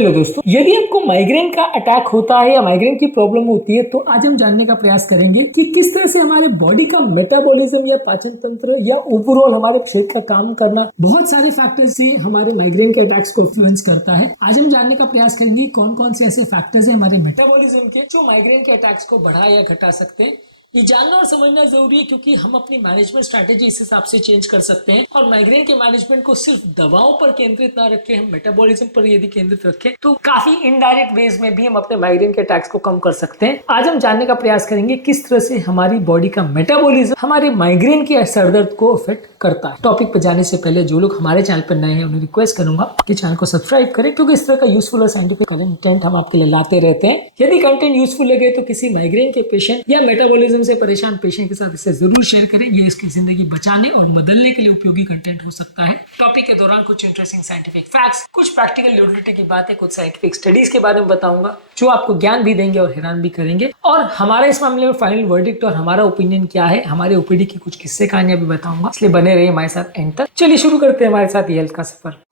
Hello दोस्तों, यदि आपको माइग्रेन का अटैक होता है या माइग्रेन की प्रॉब्लम होती है तो आज हम जानने का प्रयास करेंगे कि किस तरह से हमारे बॉडी का मेटाबॉलिज्म या पाचन तंत्र या ओवरऑल हमारे शरीर का काम करना बहुत सारे फैक्टर्स से हमारे माइग्रेन के अटैक्स को इन्फ्लुएंस करता है। आज हम जानने का प्रयास करेंगे कौन कौन से ऐसे फैक्टर्स है हमारे मेटाबॉलिज्म के जो माइग्रेन के अटैक्स को बढ़ा या घटा सकते हैं। ये जानना और समझना जरूरी है क्योंकि हम अपनी मैनेजमेंट स्ट्रैटेजी इस हिसाब से चेंज कर सकते हैं और माइग्रेन के मैनेजमेंट को सिर्फ दवाओं पर केंद्रित ना रखें, हम मेटाबॉलिज्म पर यदि केंद्रित रखें तो काफी इनडायरेक्ट वेज में भी हम अपने माइग्रेन के अटैक्स को कम कर सकते हैं। आज हम जानने का प्रयास करेंगे किस तरह से हमारी बॉडी का मेटाबॉलिज्म हमारे माइग्रेन के सरदर्द को अफेक्ट करता है। टॉपिक पर जाने से पहले जो लोग हमारे चैनल पर नए हैं उन्हें रिक्वेस्ट करूंगा कि चैनल को सब्सक्राइब करें क्योंकि इस तरह का यूजफुल और साइंटिफिक कंटेंट हम आपके लिए लाते रहते हैं। यदि कंटेंट यूजफुल लगे तो किसी माइग्रेन के पेशेंट या मेटाबॉलिज्म से परेशान पेशेंट के साथ इसे जरूर शेयर करें। ये इसकी जिंदगी बचाने और बदलने के लिए उपयोगी कंटेंट हो सकता है। टॉपिक के दौरान कुछ इंटरेस्टिंग साइंटिफिक फैक्ट्स, कुछ प्रैक्टिकल यूटिलिटी की बातें, कुछ साइंटिफिक स्टडीज के बारे में बताऊंगा जो आपको ज्ञान भी देंगे और हैरान भी करेंगे। और हमारा इस मामले में फाइनल वर्डिक्ट और हमारा ओपिनियन क्या है, हमारे ओपीडी की कुछ किस्से कहानियां भी बताऊंगा, इसलिए बने रहिए हमारे साथ एंड तक। चलिए शुरू करते हैं हमारे साथ ये हेल्थ का सफर।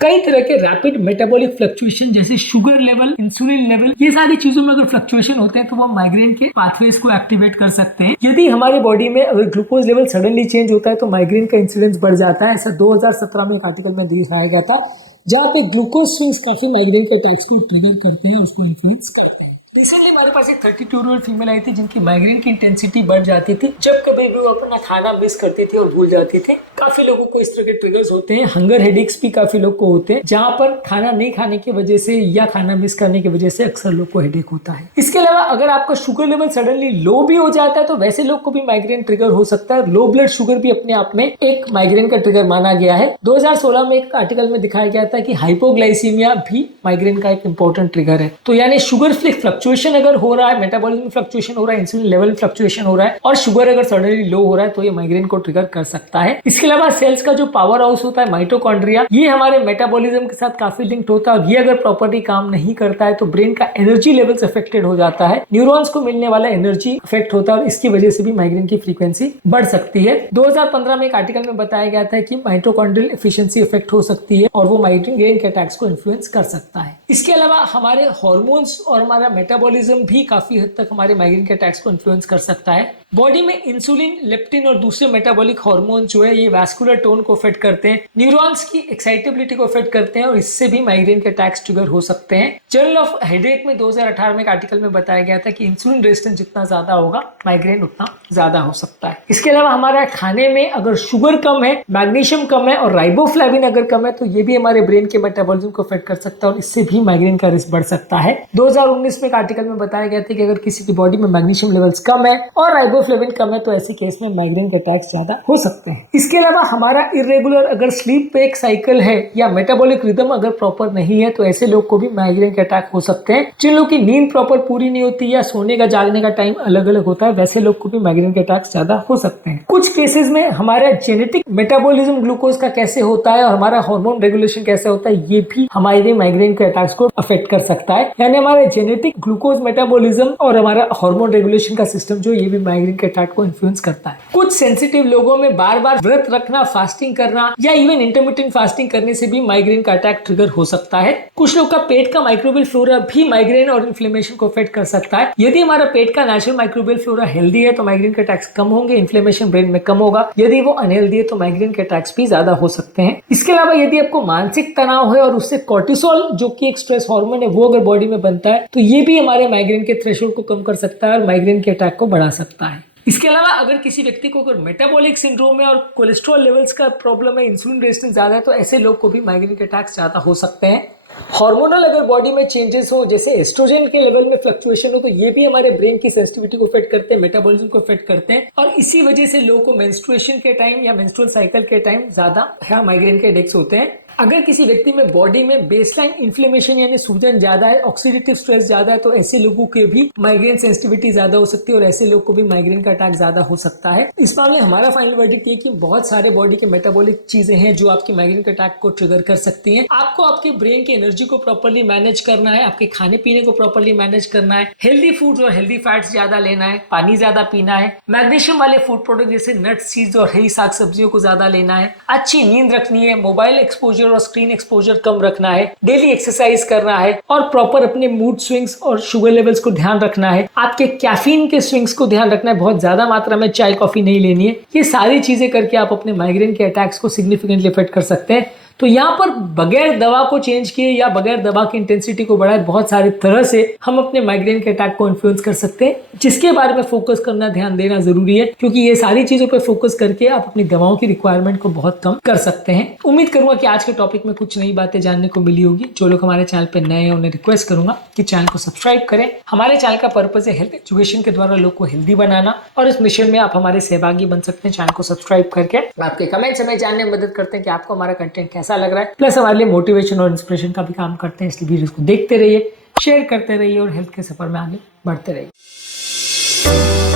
कई तरह के रैपिड मेटाबॉलिक फ्लक्चुएशन जैसे शुगर लेवल, इंसुलिन लेवल, ये सारी चीजों में अगर फ्लक्चुएशन होते हैं तो वो माइग्रेन के पाथवेज को एक्टिवेट कर सकते हैं। यदि हमारी बॉडी में अगर ग्लूकोज लेवल सडनली चेंज होता है तो माइग्रेन का इंसिडेंस बढ़ जाता है। ऐसा 2017 में एक आर्टिकल में दिखाया गया था जहाँ पे ग्लूकोज स्विंग्स काफी माइग्रेन के अटैक्स को ट्रिगर करते हैं और उसको इन्फ्लुएंस करते हैं। रिसेंटली हमारे पास एक 32-year-old फीमेल आई थी जिनकी माइग्रेन की इंटेंसिटी बढ़ जाती थी जब कभी भी वो अपना खाना मिस करती थी और भूल जाती थी। काफी लोगों को इस तरह के ट्रिगर्स होते हैं। हंगर हेडेक्स भी काफी लोग को होते हैं जहां पर खाना नहीं खाने की वजह से या खाना मिस करने की वजह से अक्सर लोग को हेडेक होता है। इसके अलावा अगर आपका शुगर लेवल सडनली लो भी हो जाता है तो वैसे लोग को भी माइग्रेन ट्रिगर हो सकता है। लो ब्लड शुगर भी अपने आप में एक माइग्रेन का ट्रिगर माना गया है। 2016 में एक आर्टिकल में दिखाया गया था कि हाइपोग्लाइसीमिया भी माइग्रेन का एक इंपॉर्टेंट ट्रिगर है। तो यानी शुगर फ्लक्चुएशन अगर हो रहा है, मेटाबॉलिज्म फ्लक्चुएशन हो रहा है, इंसुलिन लेवल फ्लक्चुएशन हो रहा है और शुगर अगर सडनली लो हो रहा है तो ये माइग्रेन को ट्रिगर कर सकता है। इसके अलावा सेल्स का जो पावर हाउस होता है माइटोकॉन्ड्रिया, ये हमारे मेटाबॉलिज्म के साथ काफी लिंक्ड होता है और ये अगर प्रॉपर्ली काम नहीं करता है तो ब्रेन का एनर्जी लेवल्स अफेक्टेड हो जाता है। न्यूरॉन्स को मिलने वाला एनर्जी अफेक्ट होता है और इसकी वजह से भी माइग्रेन की फ्रीक्वेंसी बढ़ सकती है। 2015 में एक आर्टिकल में बताया गया था कि माइटोकॉन्ड्रियल एफिशिएंसी अफेक्ट हो सकती है और वो माइग्रेन के अटैक्स को इन्फ्लुएंस कर सकता है। इसके अलावा हमारे हार्मोन्स और हमारा मेटाबॉलिज्म भी काफी हद तक हमारे माइग्रेन के अटैक्स को इन्फ्लुएंस कर सकता है। बॉडी में इंसुलिन, लेप्टिन और दूसरे मेटाबॉलिक हार्मोन जो है ये वैस्कुलर टोन को अफेक्ट करते हैं, न्यूरॉन्स की एक्साइटेबिलिटी को अफेक्ट करते हैं और इससे भी माइग्रेन के अटैक्स ट्रिगर हो सकते हैं। जर्नल ऑफ हेडेक में 2018 में एक आर्टिकल में बताया गया था कि इंसुलिन रेजिस्टेंस जितना ज्यादा होगा माइग्रेन उतना ज्यादा हो सकता है। इसके अलावा हमारे खाने में अगर शुगर कम है, मैग्नीशियम कम है और राइबोफ्लेविन अगर कम है तो ये भी हमारे ब्रेन के मेटाबॉलिज्म को अफेक्ट कर सकता है और इससे भी माइग्रेन का रिस्क बढ़ सकता है। 2019 में एक आर्टिकल में बताया गया था कि अगर किसी की बॉडी में मैग्नीशियम लेवल्स कम है और राइबोफ्लेविन कम है तो ऐसे केस में माइग्रेन के अटैक्स ज्यादा हो सकते हैं। इसके अलावा हमारा इरेगुलर अगर स्लीप वेक साइकिल है या मेटाबॉलिक रिदम अगर प्रॉपर नहीं है तो ऐसे लोग को भी माइग्रेन के अटैक हो सकते हैं। जिन लोग की नींद प्रॉपर पूरी नहीं होती या सोने का जागने का टाइम अलग अलग होता है वैसे लोग को भी माइग्रेन के अटैक्स ज्यादा हो सकते हैं। कुछ केसेस में हमारा जेनेटिक मेटाबॉलिज्म ग्लूकोज का कैसे होता है और हमारा हार्मोन रेगुलेशन कैसे होता है ये भी हमारे माइग्रेन के अटैक्स को अफेक्ट कर सकता है। यानी हमारे जेनेटिक ग्लूकोज मेटाबॉलिज्म और हमारा हार्मोन रेगुलेशन का सिस्टम जो ये भी माइग्रेन के अटैक को इन्फ्लुएंस करता है। कुछ सेंसिटिव लोगों में बार बार व्रत रखना, फास्टिंग करना या इवन इंटरमिटेंट फास्टिंग करने से भी माइग्रेन का अटैक ट्रिगर हो सकता है। कुछ लोग का पेट का माइक्रोबियल फ्लोरा भी माइग्रेन और इन्फ्लेमेशन को अफेक्ट कर सकता है। यदि हमारा पेट का नेचुरल माइक्रोबियल फ्लोरा हेल्दी है तो माइग्रेन के अटैक्स कम होंगे, इन्फ्लेमेशन ब्रेन में कम होगा। यदि वो अनहेल्दी है तो माइग्रेन के अटैक्स भी ज्यादा हो सकते हैं। इसके अलावा यदि आपको मानसिक तनाव है और उससे कॉर्टिसोल जो कि एक स्ट्रेस हार्मोन है वो अगर बॉडी में बनता है तो ये भी हमारे माइग्रेन के थ्रेशोल्ड को कम कर सकता है और माइग्रेन के अटैक को बढ़ा सकता है। इसके अलावा अगर किसी व्यक्ति को अगर मेटाबॉलिक सिंड्रोम है और कोलेस्ट्रॉल लेवल्स का प्रॉब्लम है, इंसुलिन रेजिस्टेंस ज्यादा है तो ऐसे लोग को भी माइग्रेन के अटैक्स ज्यादा हो सकते हैं। हार्मोनल अगर बॉडी में चेंजेस हो जैसे एस्ट्रोजन के लेवल में फ्लक्चुएशन हो तो ये भी हमारे ब्रेन की सेंसिटिविटी को अफेक्ट करते हैं, मेटाबॉलिज्म को अफेक्ट करते हैं और इसी वजह से लोगों को मेंस्ट्रुएशन के टाइम या मेंस्ट्रुअल साइकिल के टाइम ज्यादा माइग्रेन के हेडेक्स होते हैं। अगर किसी व्यक्ति में बॉडी में बेसलाइन इन्फ्लेमेशन यानी सूजन ज्यादा है, ऑक्सीडेटिव स्ट्रेस ज्यादा है तो ऐसे लोगों के भी माइग्रेन सेंसिटिविटी ज्यादा हो सकती है और ऐसे लोग को भी माइग्रेन का अटैक ज्यादा हो सकता है। इस मामले हमारा फाइनल वर्डिक्ट ये कि बहुत सारे बॉडी के मेटाबॉलिक चीजें हैं जो आपके माइग्रेन के अटैक को ट्रिगर कर सकती हैं। आपको आपके ब्रेन के एनर्जी को प्रॉपर्ली मैनेज करना है, आपके खाने पीने को प्रॉपर्ली मैनेज करना है, हेल्दी फूड्स और हेल्दी फैट्स ज्यादा लेना है, पानी ज्यादा पीना है, मैग्नीशियम वाले फूड प्रोडक्ट जैसे नट्स, सीड्स और हरी साग सब्जियों को ज्यादा लेना है, अच्छी नींद रखनी है, मोबाइल एक्सपोजर और स्क्रीन एक्सपोजर कम रखना है, डेली एक्सरसाइज करना है और प्रॉपर अपने मूड स्विंग्स और शुगर लेवल्स को ध्यान रखना है। आपके कैफीन के स्विंग्स को ध्यान रखना है, बहुत ज्यादा मात्रा में चाय कॉफी नहीं लेनी है। ये सारी चीजें करके आप अपने माइग्रेन के अटैक्स को सिग्निफिकेंटली इफेक्ट कर सकते हैं। तो यहाँ पर बगैर दवा को चेंज किए या बगैर दवा की इंटेंसिटी को बढ़ाए बहुत सारे तरह से हम अपने माइग्रेन के अटैक को इन्फ्लुएंस कर सकते हैं, जिसके बारे में फोकस करना, ध्यान देना जरूरी है, क्योंकि ये सारी चीजों पर फोकस करके आप अपनी दवाओं की रिक्वायरमेंट को बहुत कम कर सकते हैं। उम्मीद करूंगा कि आज के टॉपिक में कुछ नई बातें जानने को मिली होगी। जो लोग हमारे चैनल पर नए हैं उन्हें रिक्वेस्ट करूंगा कि चैनल को सब्सक्राइब करें। हमारे चैनल का पर्पज है हेल्थ एजुकेशन के द्वारा लोग को हेल्दी बनाना, और इस मिशन में आप हमारे सहभागी बन सकते हैं चैनल को सब्सक्राइब करके। आपके कमेंट्स हमें जानने में मदद करते हैं कि आपको हमारा कंटेंट कैसा लग रहा है, प्लस हमारे लिए मोटिवेशन और इंस्पिरेशन का भी काम करते हैं। इसलिए वीडियोस को देखते रहिए, शेयर करते रहिए और हेल्थ के सफर में आगे बढ़ते रहिए।